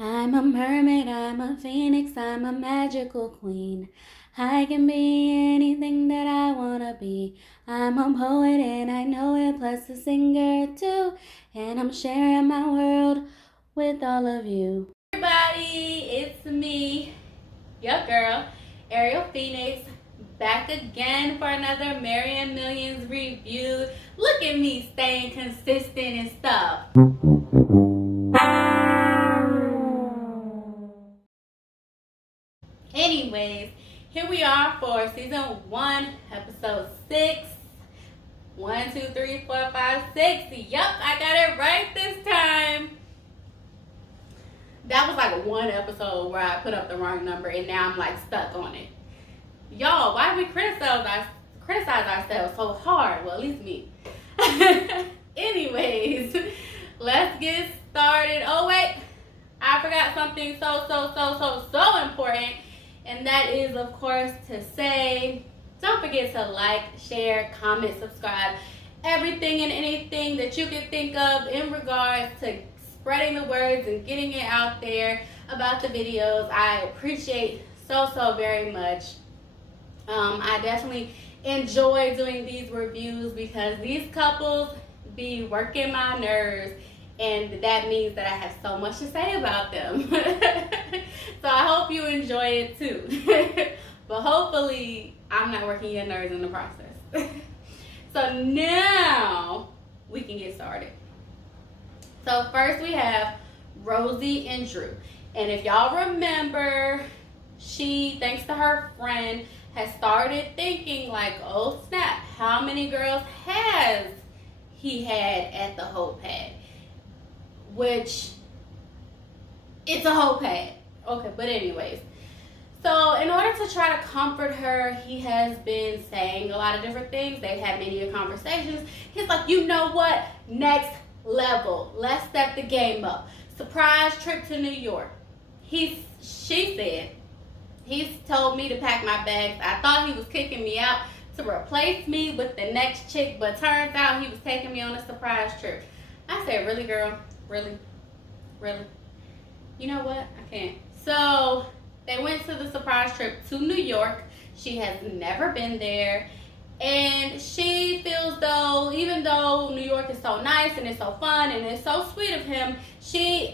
I'm a mermaid, I'm a phoenix, I'm a magical queen. I can be anything that I wanna be. I'm a poet and I know it, plus a singer too. And I'm sharing my world with all of you. Everybody, it's me, your girl, Ariel Phoenix, back again for another Marion Millions review. Look at me staying consistent and stuff. Anyways, here we are for season 1, episode 6. 1, 2, 3, 4, 5, 6. Yup, I got it right this time. That was like one episode where I put up the wrong number and now I'm like stuck on it. Y'all, why do we criticize ourselves so hard? Well, at least me. Anyways, let's get started. Oh wait, I forgot something so important. And that is, of course, to say, don't forget to like, share, comment, subscribe, everything and anything that you can think of in regards to spreading the words and getting it out there about the videos. I appreciate so very much. I definitely enjoy doing these reviews because these couples be working my nerves, and that means that I have so much to say about them. So I hope you enjoy it too. But hopefully I'm not working your nerves in the process. So now we can get started. So first we have Rosie and Drew. And if y'all remember, she, thanks to her friend, has started thinking like, oh snap, how many girls has he had at the Hope Pad? Which, it's a whole pad. Okay, but anyways. So in order to try to comfort her, he has been saying a lot of different things. They've had many conversations. He's like, you know what? Next level. Let's step the game up. Surprise trip to New York. She said, he's told me to pack my bags. I thought he was kicking me out to replace me with the next chick, but turns out he was taking me on a surprise trip. I said, really, girl? Really? You know what? I can't. So they went to the surprise trip to New York. She has never been there. And she feels though, even though New York is so nice and it's so fun and it's so sweet of him,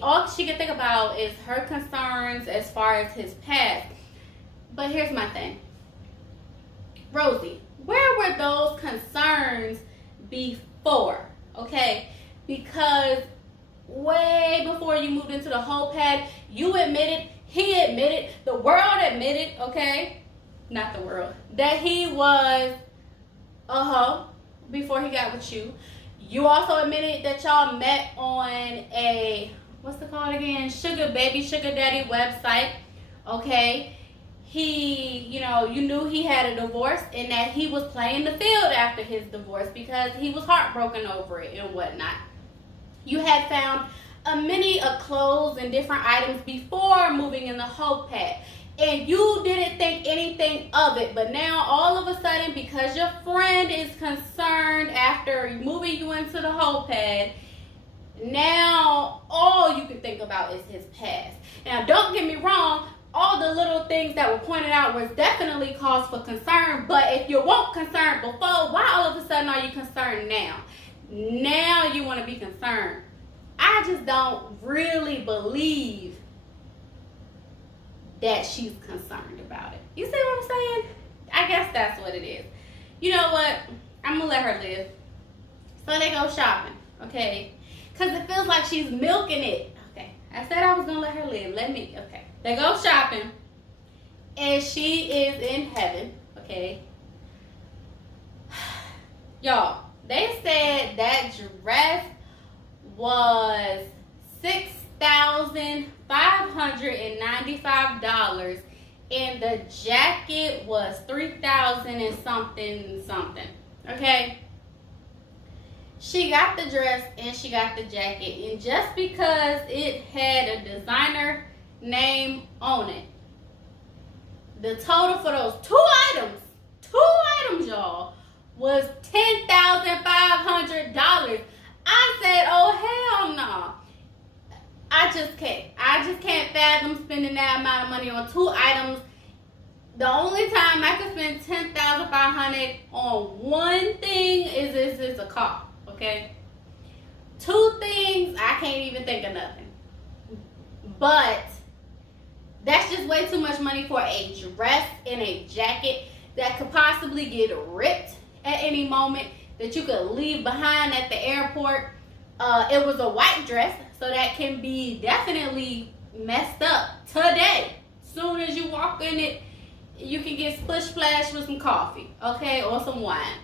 all she can think about is her concerns as far as his past. But here's my thing. Rosie, where were those concerns before? Okay? Because way before you moved into the Hope Pad, you admitted, he admitted, the world admitted, okay? Not the world. That he was a hoe before he got with you. You also admitted that y'all met on a, what's it called again? Sugar daddy website, okay? He, you knew he had a divorce and that he was playing the field after his divorce because he was heartbroken over it and whatnot. You had found many clothes and different items before moving in the Hope Pad. And you didn't think anything of it. But now all of a sudden, because your friend is concerned after moving you into the Hope Pad, now all you can think about is his past. Now don't get me wrong, all the little things that were pointed out was definitely cause for concern. But if you weren't concerned before, why all of a sudden are you concerned now? Now you want to be concerned. I just don't really believe that she's concerned about it. You see what I'm saying? I guess that's what it is. You know what? I'm going to let her live. So they go shopping, okay? Because it feels like she's milking it. Okay, I said I was going to let her live. Okay. They go shopping. And she is in heaven, okay? Y'all. They said that dress was $6,595 and the jacket was $3,000 and something. Okay? She got the dress and she got the jacket, and just because it had a designer name on it, the total for those two items, y'all, was $10,500. I said, oh hell no. I I just can't. I just can't fathom spending that amount of money on 2 items. The only time I can spend $10,500 on one thing is a car. Okay. 2 things, I can't even think of nothing. But that's just way too much money for a dress and a jacket that could possibly get ripped at any moment, that you could leave behind at the airport. It was a white dress, so that can be definitely messed up today. Soon as you walk in it, you can get splish splash with some coffee, okay, or some wine.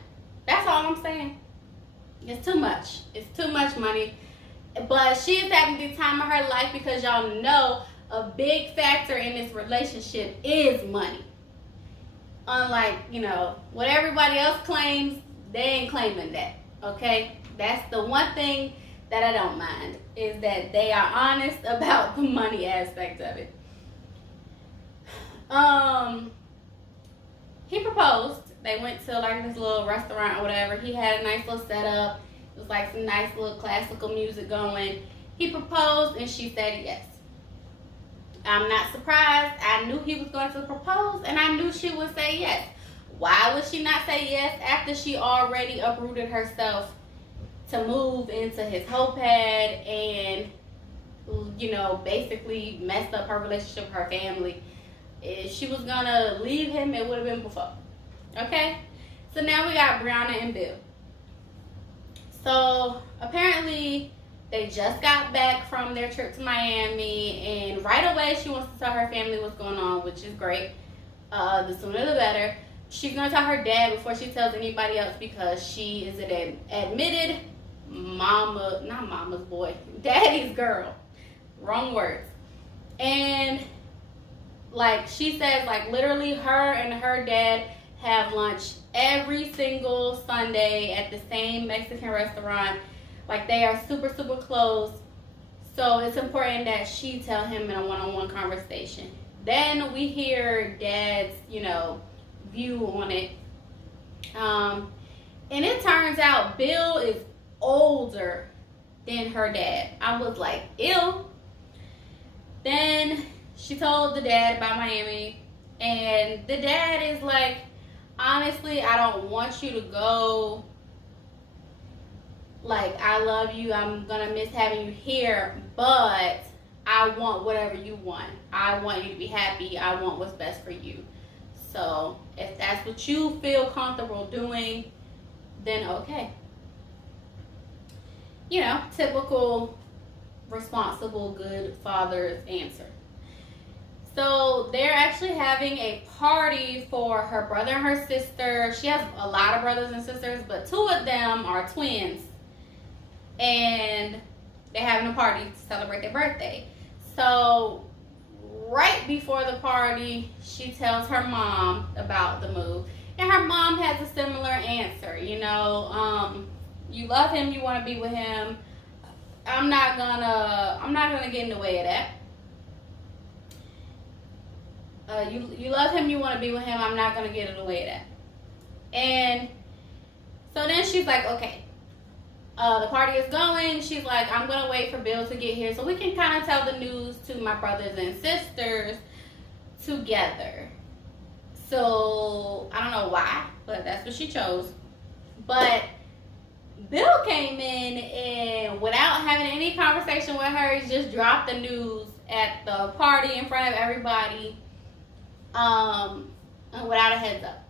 That's all I'm saying. It's too much. It's too much money. But she is having the time of her life because y'all know a big factor in this relationship is money. Unlike, what everybody else claims, they ain't claiming that, okay? That's the one thing that I don't mind, is that they are honest about the money aspect of it. He proposed. They went to like this little restaurant or whatever. He had a nice little setup. It was like some nice little classical music going. He proposed and she said yes. I'm not surprised. I knew he was going to propose and I knew she would say yes. Why would she not say yes after she already uprooted herself to move into his whole pad and, basically messed up her relationship with her family? If she was gonna leave him, it would have been before. Okay? So now we got Brianna and Bill. So apparently they just got back from their trip to Miami, and right away she wants to tell her family what's going on, which is great. The sooner the better. She's gonna tell her dad before she tells anybody else because she is an admitted not mama's boy, daddy's girl. Wrong words. And like she says, like literally her and her dad have lunch every single Sunday at the same Mexican restaurant. Like they are super, super close. So it's important that she tell him in a one-on-one conversation. Then we hear dad's, view on it. And it turns out Bill is older than her dad. I was like, ew. Then she told the dad about Miami, and the dad is like, honestly, I don't want you to go. Like, I love you. I'm going to miss having you here, but I want whatever you want. I want you to be happy. I want what's best for you. So if that's what you feel comfortable doing, then okay. Typical responsible, good father's answer. So they're actually having a party for her brother and her sister. She has a lot of brothers and sisters, but 2 of them are twins. And they're having a party to celebrate their birthday. So right before the party, she tells her mom about the move. And her mom has a similar answer. You love him, you want to be with him. I'm not gonna get in the way of that. You love him, you want to be with him. I'm not gonna get in the way of that. And so then she's like, okay, the party is going. She's like, I'm gonna wait for Bill to get here so we can kind of tell the news to my brothers and sisters together. So I don't know why, but that's what she chose. But Bill came in and without having any conversation with her, he just dropped the news at the party in front of everybody, without a heads up.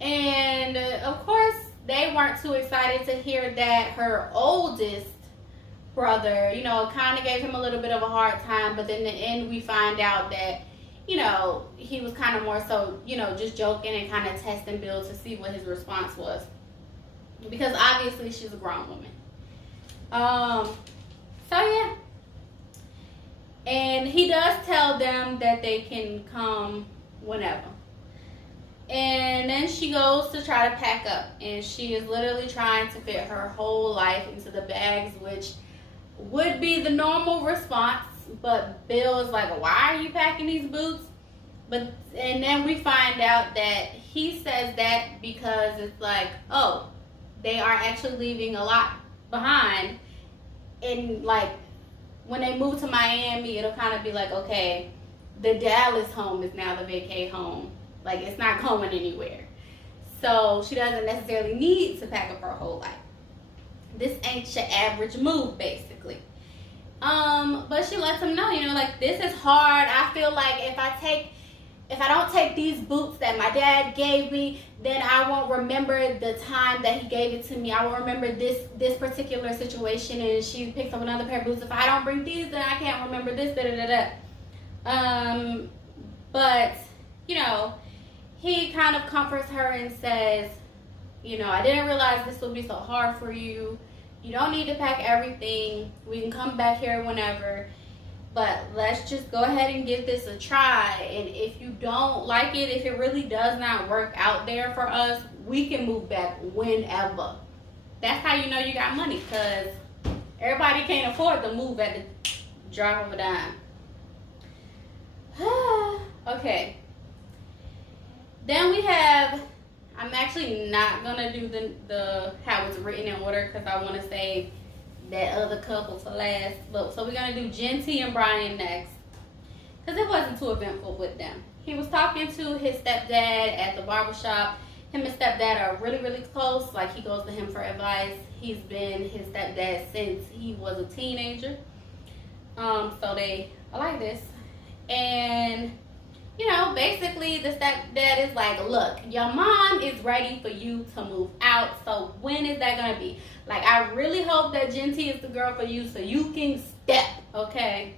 And of course, they weren't too excited to hear that her oldest brother, kind of gave him a little bit of a hard time. But then in the end, we find out that, he was kind of more so, just joking and kind of testing Bill to see what his response was. Because obviously she's a grown woman. So yeah. And he does tell them that they can come whenever. And then she goes to try to pack up. And she is literally trying to fit her whole life into the bags, which would be the normal response. But Bill is like, why are you packing these boots? And then we find out that he says that because it's like, oh, they are actually leaving a lot behind. And like when they move to Miami, it'll kind of be like, okay, the Dallas home is now the vacay home. Like, it's not going anywhere. So she doesn't necessarily need to pack up her whole life. This ain't your average move, basically. But she lets him know, like, this is hard. I feel like if I don't take these boots that my dad gave me, then I won't remember the time that he gave it to me. I won't remember this particular situation, and she picks up another pair of boots. If I don't bring these, then I can't remember this, But, he kind of comforts her and says, I didn't realize this would be so hard for you. You don't need to pack everything. We can come back here whenever. But let's just go ahead and give this a try. And if you don't like it, if it really does not work out there for us, we can move back whenever. That's how you know you got money, because everybody can't afford to move at the drop of a dime. Okay. Then we have, I'm actually not going to do the how it's written in order, because I want to save that other couple for last. But so we're going to do Genty and Brian next, because it wasn't too eventful with them. He was talking to his stepdad at the barbershop. Him and stepdad are really, really close. Like, he goes to him for advice. He's been his stepdad since he was a teenager. So they are like this. And, basically the stepdad is like, look, your mom is ready for you to move out. So when is that going to be? Like, I really hope that Genty is the girl for you so you can step, okay?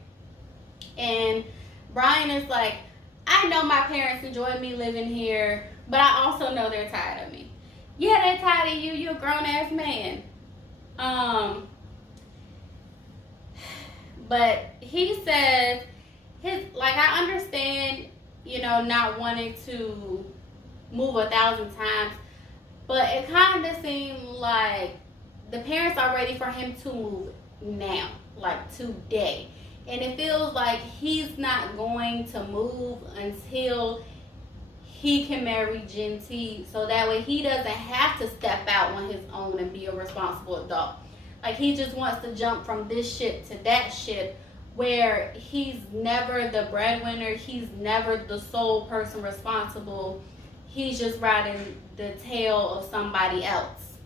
And Brian is like, I know my parents enjoy me living here, but I also know they're tired of me. Yeah, they're tired of you. You're a grown-ass man. But he says, I understand, not wanting to move 1,000 times, but it kind of seemed like the parents are ready for him to move now, like today. And it feels like he's not going to move until he can marry Genty, so that way he doesn't have to step out on his own and be a responsible adult. Like, he just wants to jump from this ship to that ship, where he's never the breadwinner, he's never the sole person responsible. He's just riding the tail of somebody else.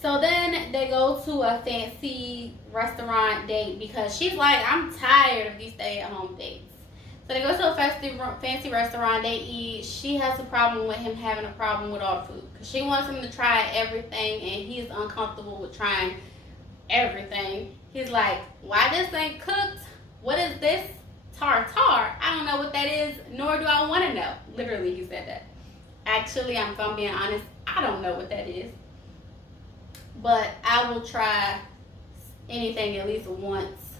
So then they go to a fancy restaurant date, because she's like, I'm tired of these stay-at-home dates. So they go to a fancy restaurant, they eat. She has a problem with him having a problem with all the food, because she wants him to try everything, and he's uncomfortable with trying everything. He's like, why this ain't cooked? What is this? Tartar? I don't know what that is, nor do I want to know. Literally, he said that. Actually, if I'm being honest, I don't know what that is. But I will try anything at least once.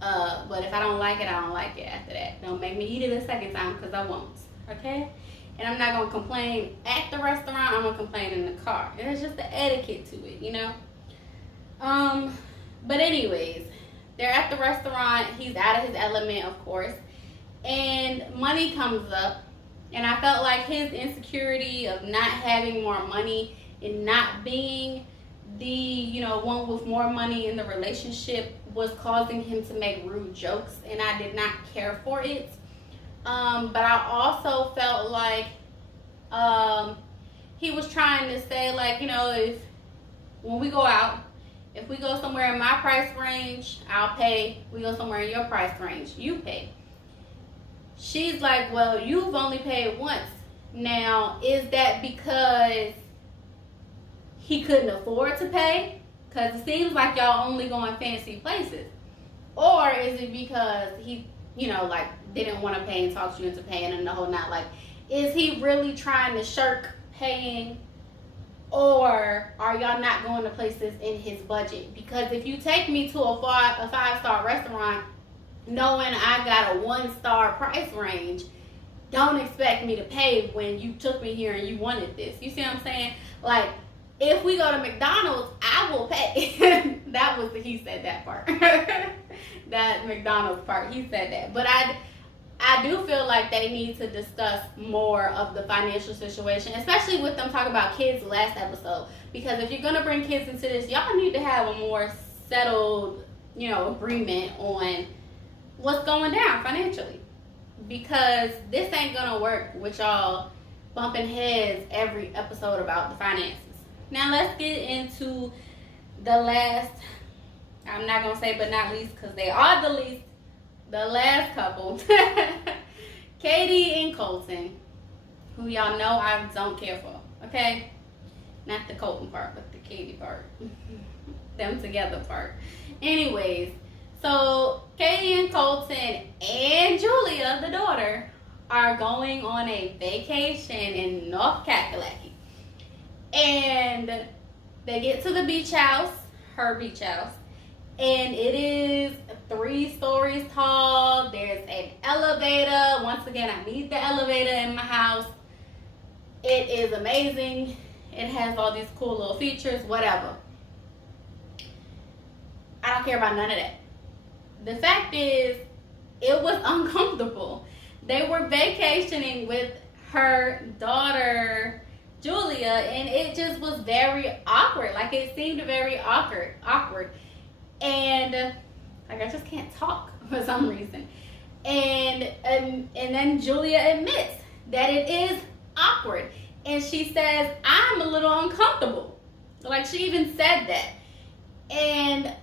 But if I don't like it, I don't like it after that. Don't make me eat it a second time, because I won't. Okay? And I'm not going to complain at the restaurant. I'm going to complain in the car. There's just the etiquette to it, But anyways, they're at the restaurant. He's out of his element, of course. And money comes up. And I felt like his insecurity of not having more money and not being the, one with more money in the relationship was causing him to make rude jokes. And I did not care for it. But I also felt like he was trying to say, like, when we go out, if we go somewhere in my price range, I'll pay. We go somewhere in your price range, you pay. She's like, well, you've only paid once. Now, is that because he couldn't afford to pay? Because it seems like y'all only going fancy places. Or is it because he, didn't want to pay and talk you into paying and the whole not? Like, is he really trying to shirk paying? Or are y'all not going to places in his budget? Because if you take me to a 5-star restaurant knowing I got a 1-star price range, don't expect me to pay when you took me here and you wanted this. You see what I'm saying? Like, if we go to McDonald's, I will pay. That was he said that part. That McDonald's part, he said that. But I do feel like they need to discuss more of the financial situation, especially with them talking about kids last episode. Because if you're going to bring kids into this, y'all need to have a more settled agreement on what's going down financially, because this ain't gonna work with y'all bumping heads every episode about the finances. Now let's get into the last, I'm not gonna say but not least, because they are the least, the last couple. Katie and Colton, who y'all know I don't care for, okay? Not the Colton part, but the Katie part. Them together part. Anyways, so Katie and Colton and Julia, the daughter, are going on a vacation in North Kakalaki. And they get to the beach house, her beach house, and it is 3 stories tall. There's an elevator. Once again, I need the elevator in my house. It is amazing. It has all these cool little features, whatever. I don't care about none of that. The fact is, it was uncomfortable. They were vacationing with her daughter, Julia, and it just was very awkward. Like, it seemed very awkward. And like, I just can't talk for some reason. And then Julia admits that it is awkward. And she says, I'm a little uncomfortable. Like, she even said that. And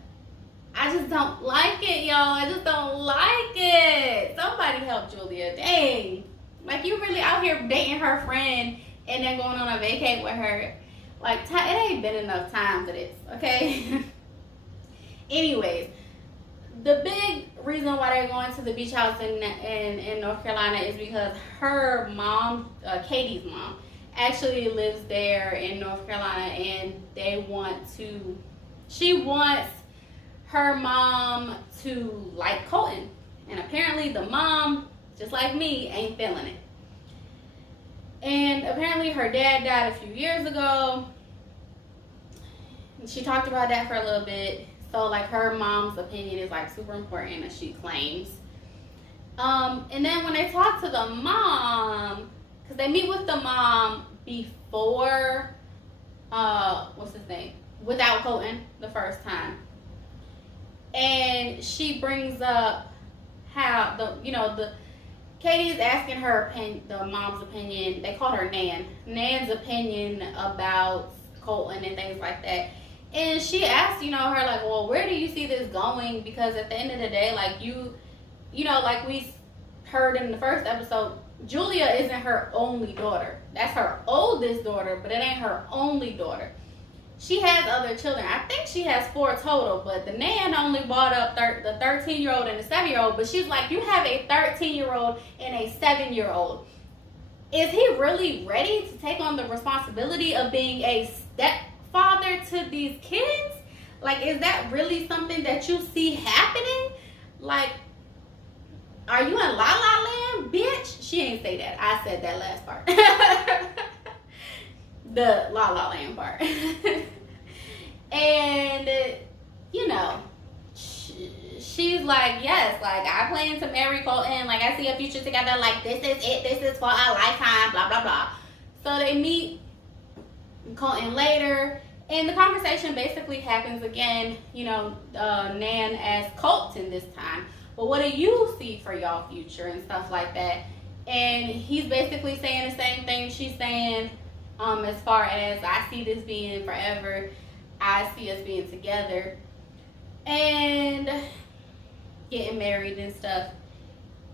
I just don't like it, y'all. I just don't like it. Somebody help Julia. Dang. Like, you really out here dating her friend and then going on a vacay with her. Like, it ain't been enough time for this, okay? Anyways, the big reason why they're going to the beach house in North Carolina is because her mom, Katie's mom, actually lives there in North Carolina, and she wants her mom to like Colton. And apparently the mom, just like me, ain't feeling it. And apparently her dad died a few years ago. And she talked about that for a little bit. So, like, her mom's opinion is, like, super important, as she claims. And then when they talk to the mom, because they meet with the mom before, what's his name? Without Colton, the first time. And she brings up how, Katie's asking her opinion, the mom's opinion. They call her Nan. Nan's opinion about Colton and things like that. And she asked, her, like, well, where do you see this going? Because at the end of the day, like, like we heard in the first episode, Julia isn't her only daughter. That's her oldest daughter, but it ain't her only daughter. She has other children. I think she has 4 total, but the Nan only brought up the 13-year-old and the 7-year-old. But she's like, you have a 13-year-old and a 7-year-old. Is he really ready to take on the responsibility of being a stepfather to these kids? Like, is that really something that you see happening? Like, are you in La La Land, bitch? She ain't say that. I said that last part. The La La Land part. And, she's like, yes, like, I plan to marry Colton. Like, I see a future together. Like, this is it. This is for a lifetime, blah, blah, blah. So they meet Colton later. And the conversation basically happens again. Nan asks Colton this time, well, what do you see for y'all future and stuff like that? And he's basically saying the same thing she's saying, as far as, I see this being forever. I see us being together and getting married and stuff.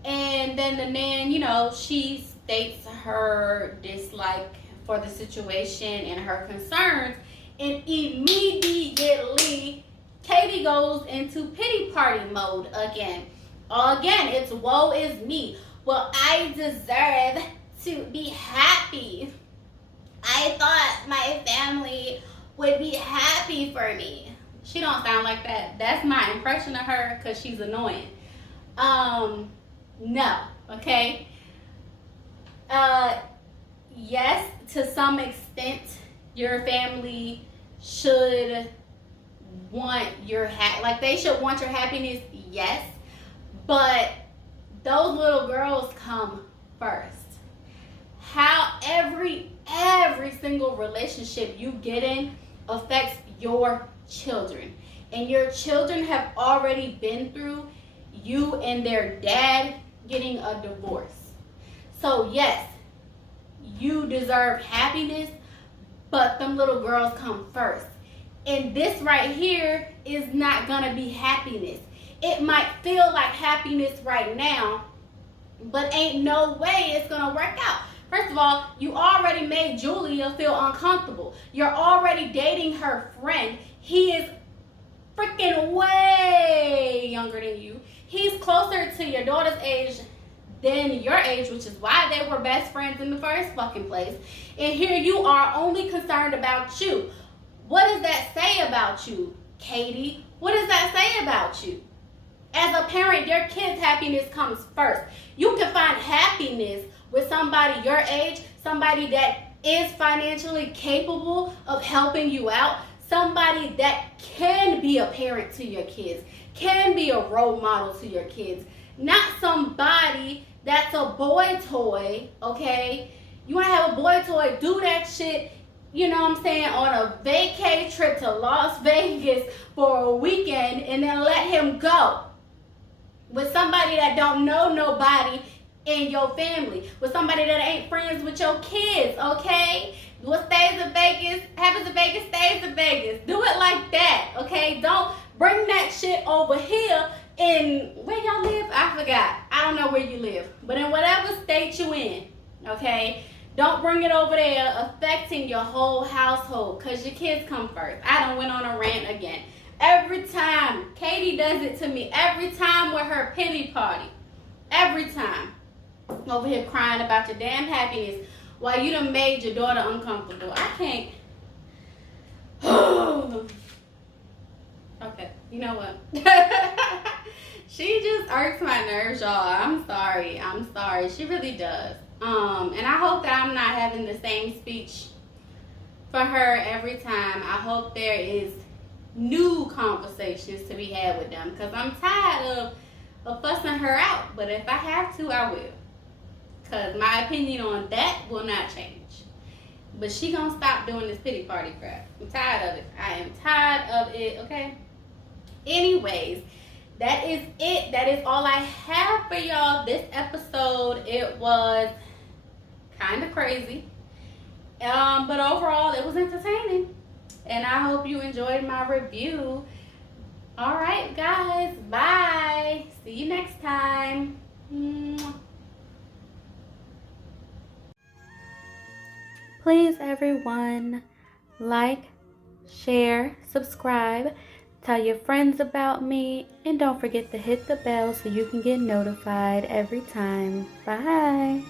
And then the Nan, she states her dislike for the situation and her concerns. And immediately, Katie goes into pity party mode again. Again, it's woe is me. Well, I deserve to be happy. I thought my family would be happy for me. She don't sound like that. That's my impression of her, because she's annoying. No, okay? Yes, to some extent, your family should want your they should want your happiness, yes, but those little girls come first. How every single relationship you get in affects your children. and your children have already been through you and their dad getting a divorce. So yes, you deserve happiness, but them little girls come first. And this right here is not gonna be happiness. It might feel like happiness right now, but ain't no way it's gonna work out. First of all, you already made Julia feel uncomfortable. You're already dating her friend. He is freaking way younger than you. He's closer to your daughter's age than your age, which is why they were best friends in the first fucking place. And here you are only concerned about you. What does that say about you, Katie? What does that say about you? As a parent, your kid's happiness comes first. You can find happiness with somebody your age, somebody that is financially capable of helping you out, somebody that can be a parent to your kids, can be a role model to your kids, not somebody that's a boy toy, okay? You want to have a boy toy, do that shit, you know what I'm saying, on a vacay trip to Las Vegas for a weekend and then let him go. With somebody that don't know nobody in your family, with somebody that ain't friends with your kids, okay? What stays in Vegas, happens in Vegas, stays in Vegas. Do it like that, okay? Don't bring that shit over here in, where y'all live? I forgot. I don't know where you live. But in whatever state you in, okay? Don't bring it over there affecting your whole household, because your kids come first. I done went on a rant again. Every time, Katie does it to me, every time with her pity party. Every time. Over here crying about your damn happiness while you done made your daughter uncomfortable. I can't. Okay, you know what? She just irks my nerves, y'all. I'm sorry. She really does. And I hope that I'm not having the same speech for her every time. I hope there is new conversations to be had with them, because I'm tired of fussing her out. But if I have to, I will, because my opinion on that will not change. But she gonna stop doing this pity party crap. I'm tired of it. I am tired of it, okay? Anyways, that is it. That is all I have for y'all this episode. It was kind of crazy, but overall it was entertaining. And I hope you enjoyed my review. All right, guys. Bye. See you next time. Please, everyone, like, share, subscribe, tell your friends about me, and don't forget to hit the bell so you can get notified every time. Bye.